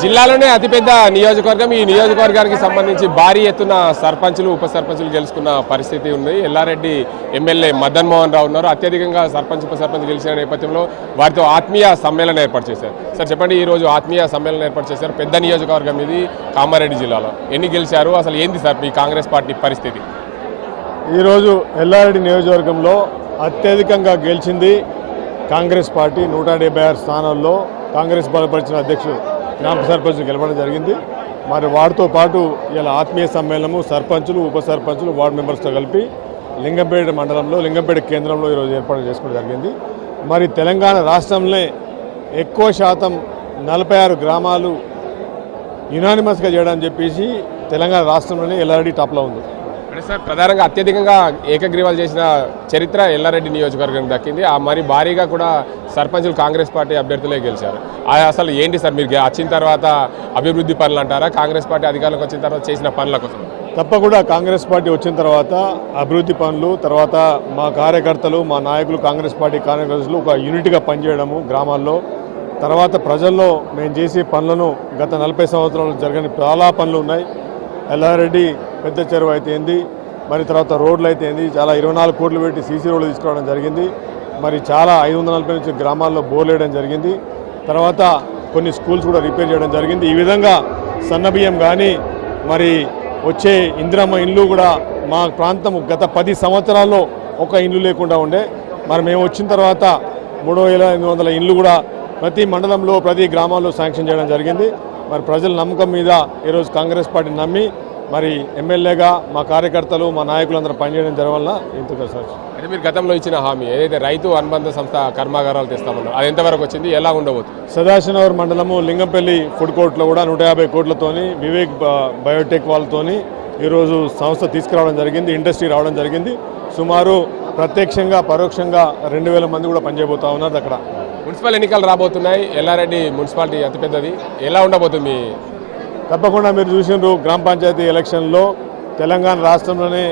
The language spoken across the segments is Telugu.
జిల్లాలోనే అతిపెద్ద నియోజకవర్గం. ఈ నియోజకవర్గానికి సంబంధించి భారీ ఎత్తున సర్పంచులు ఉప సర్పంచులు గెలుచుకున్న పరిస్థితి ఉంది. ఎల్లారెడ్డి ఎమ్మెల్యే మదన్ మోహన్ రావు ఉన్నారు. అత్యధికంగా సర్పంచ్ ఉప సర్పంచ్ గెలిచిన నేపథ్యంలో వారితో ఆత్మీయ సమ్మేళనం ఏర్పాటు చేశారు. సార్ చెప్పండి, ఈ రోజు ఆత్మీయ సమ్మేళనం ఏర్పాటు చేశారు. పెద్ద నియోజకవర్గం ఇది కామారెడ్డి జిల్లాలో. ఎన్ని గెలిచారు, అసలు ఏంది సార్ మీ కాంగ్రెస్ పార్టీ పరిస్థితి? ఈరోజు ఎల్లారెడ్డి నియోజకవర్గంలో అత్యధికంగా గెలిచింది కాంగ్రెస్ పార్టీ. 176 స్థానాల్లో కాంగ్రెస్ బలపరిచిన అధ్యక్షుడు గ్రామ సర్పంచ్ గెలవడం జరిగింది. మరి వారితో పాటు ఇలా ఆత్మీయ సమ్మేళనము సర్పంచులు ఉప సర్పంచులు వార్డు మెంబర్స్తో కలిపి లింగంపేట మండలంలో లింగంపేట కేంద్రంలో ఈరోజు ఏర్పాటు చేసుకోవడం జరిగింది. మరి తెలంగాణ రాష్ట్రంలో ఎక్కువ శాతం 46 గ్రామాలు యునానిమస్గా చేయడానికి చెప్పేసి తెలంగాణ రాష్ట్రంలోనే ఎల్లారెడ్డి టాప్లో ఉంది. అంటే సార్ ప్రధానంగా అత్యధికంగా ఏకగ్రీవాలు చేసిన చరిత్ర ఎల్లారెడ్డి నియోజకవర్గం దక్కింది. ఆ మరి భారీగా కూడా సర్పంచులు కాంగ్రెస్ పార్టీ అభ్యర్థులే గెలిచారు. అసలు ఏంటి సార్ మీరు వచ్చిన తర్వాత అభివృద్ధి పనులు అంటారా, కాంగ్రెస్ పార్టీ అధికారంలోకి వచ్చిన తర్వాత చేసిన పనుల కోసం? తప్పకుండా కాంగ్రెస్ పార్టీ వచ్చిన తర్వాత అభివృద్ధి పనులు, తర్వాత మా కార్యకర్తలు మా నాయకులు కాంగ్రెస్ పార్టీ కార్యకర్తలు ఒక యూనిట్గా పనిచేయడము గ్రామాల్లో, తర్వాత ప్రజల్లో మేము చేసే పనులను గత 40 సంవత్సరాలు జరిగిన చాలా పనులు ఉన్నాయి. ఎల్లారెడ్డి పెద్ద చెరువు అయితే ఏంది, మరి తర్వాత రోడ్లు అయితే ఏంది, చాలా 24 కోట్లు పెట్టి సీసీ రోడ్లు తీసుకురావడం జరిగింది. మరి చాలా 540 నుంచి గ్రామాల్లో బోర్లు వేయడం జరిగింది. తర్వాత కొన్ని స్కూల్స్ కూడా రిపేర్ చేయడం జరిగింది. ఈ విధంగా సన్నబియ్యం కానీ మరి వచ్చే ఇందిరమ్మ ఇల్లు కూడా మా ప్రాంతం గత 10 సంవత్సరాల్లో ఒక ఇల్లు లేకుండా ఉండే. మరి మేము వచ్చిన తర్వాత 3,800 ఇల్లు కూడా ప్రతి మండలంలో ప్రతి గ్రామాల్లో శాంక్షన్ చేయడం జరిగింది. మరి ప్రజల నమ్మకం మీద ఈరోజు కాంగ్రెస్ పార్టీ నమ్మి మరి ఎమ్మెల్యేగా మా కార్యకర్తలు మా నాయకులందరూ పనిచేయడం జరగవల్ల ఇంత సార్. అంటే మీరు గతంలో ఇచ్చిన హామీ ఏదైతే రైతు అనుబంధ సంస్థ కర్మాగారాలు తెస్తామన్నారు, అది ఎంతవరకు వచ్చింది, ఎలా ఉండబోతుంది? సదాశివనగర్ మండలము లింగంపల్లి ఫుడ్ కోర్టులో కూడా 150 కోట్లతోని వివేక్ బయోటెక్ వాళ్ళతోని ఈరోజు సంస్థ తీసుకురావడం జరిగింది, ఇండస్ట్రీ రావడం జరిగింది. సుమారు ప్రత్యక్షంగా పరోక్షంగా 2,000 మంది కూడా పనిచేయబోతా ఉన్నారు అక్కడ. మున్సిపల్ ఎన్నికలు రాబోతున్నాయి. ఎల్లారెడ్డి మున్సిపాలిటీ అతిపెద్దది, ఎలా ఉండబోతుంది మీ? తప్పకుండా మీరు చూసినారు గ్రామ పంచాయతీ ఎలక్షన్లో తెలంగాణ రాష్ట్రంలోనే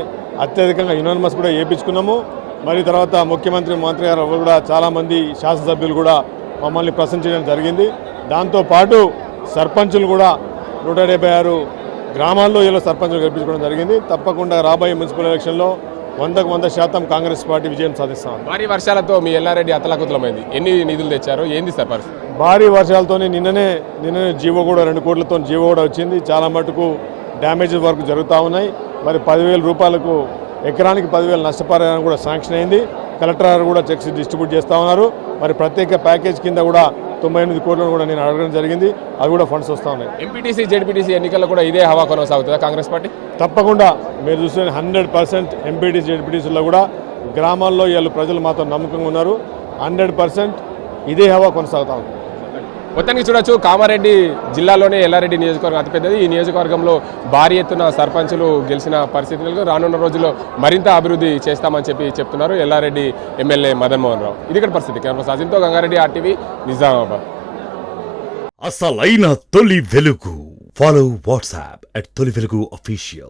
అత్యధికంగా యునానిమస్ కూడా వేయించుకున్నాము. మరి తర్వాత మంత్రి గారు కూడా చాలామంది శాసనసభ్యులు కూడా మమ్మల్ని ప్రశంసించడం జరిగింది. దాంతోపాటు సర్పంచులు కూడా 176 గ్రామాల్లో ఇలా సర్పంచులు గెలిపించుకోవడం జరిగింది. తప్పకుండా రాబోయే మున్సిపల్ ఎలక్షన్లో 100% కాంగ్రెస్ పార్టీ విజయం సాధిస్తాం. భారీ వర్షాలతో మీ ఎల్లారెడ్డి అతలాకుతలమైంది. ఎన్ని నిధులు తెచ్చారు, ఏంది సార్ పరిస్థితి? భారీ వర్షాలతో నిన్ననే జీవో కూడా 2 కోట్లతో జీవో కూడా వచ్చింది. చాలా మటుకు డ్యామేజెస్ వరకు జరుగుతూ ఉన్నాయి. మరి 10,000 రూపాయలకు ఎకరానికి 10,000 నష్టపరిహారం కూడా శాంక్షన్ అయింది. కలెక్టర్ గారు కూడా చెక్స్ డిస్ట్రిబ్యూట్ చేస్తూ ఉన్నారు. మరి ప్రత్యేక ప్యాకేజ్ కింద కూడా 98 కోట్లను కూడా నేను అడగడం జరిగింది. అవి కూడా ఫండ్స్ వస్తూ ఉన్నాయి. ఎంపీటీసీ జెడ్పీటీసీ ఎన్నికల్లో కూడా ఇదే హవా కొనసాగుతుందా కాంగ్రెస్ పార్టీ? తప్పకుండా మీరు చూస్తే 100% ఎంపీటీసీ జెడ్పీటీసీలో కూడా గ్రామాల్లో వీళ్ళు ప్రజలు మాతో నమ్మకంగా ఉన్నారు. 100% ఇదే హవా కొనసాగుతా ఉంది. మొత్తానికి చూడొచ్చు, కామారెడ్డి జిల్లాలోనే ఎల్లారెడ్డి నియోజకవర్గం అతిపెద్దది. ఈ నియోజకవర్గంలో భారీ ఎత్తున సర్పంచులు గెలిచిన పరిస్థితులు రానున్న రోజుల్లో మరింత అభివృద్ధి చేస్తామని చెప్తున్నారు ఎల్లారెడ్డి ఎమ్మెల్యే మదన్ మోహన్ రావు. ఇది ఇక్కడ పరిస్థితి. కెమెరా సాజిన్తో గంగారెడ్డి, RTV, నిజామాబాద్. అసలైన తొలి వెలుగు. ఫాలో వాట్సాప్ @తొలి వెలుగు official.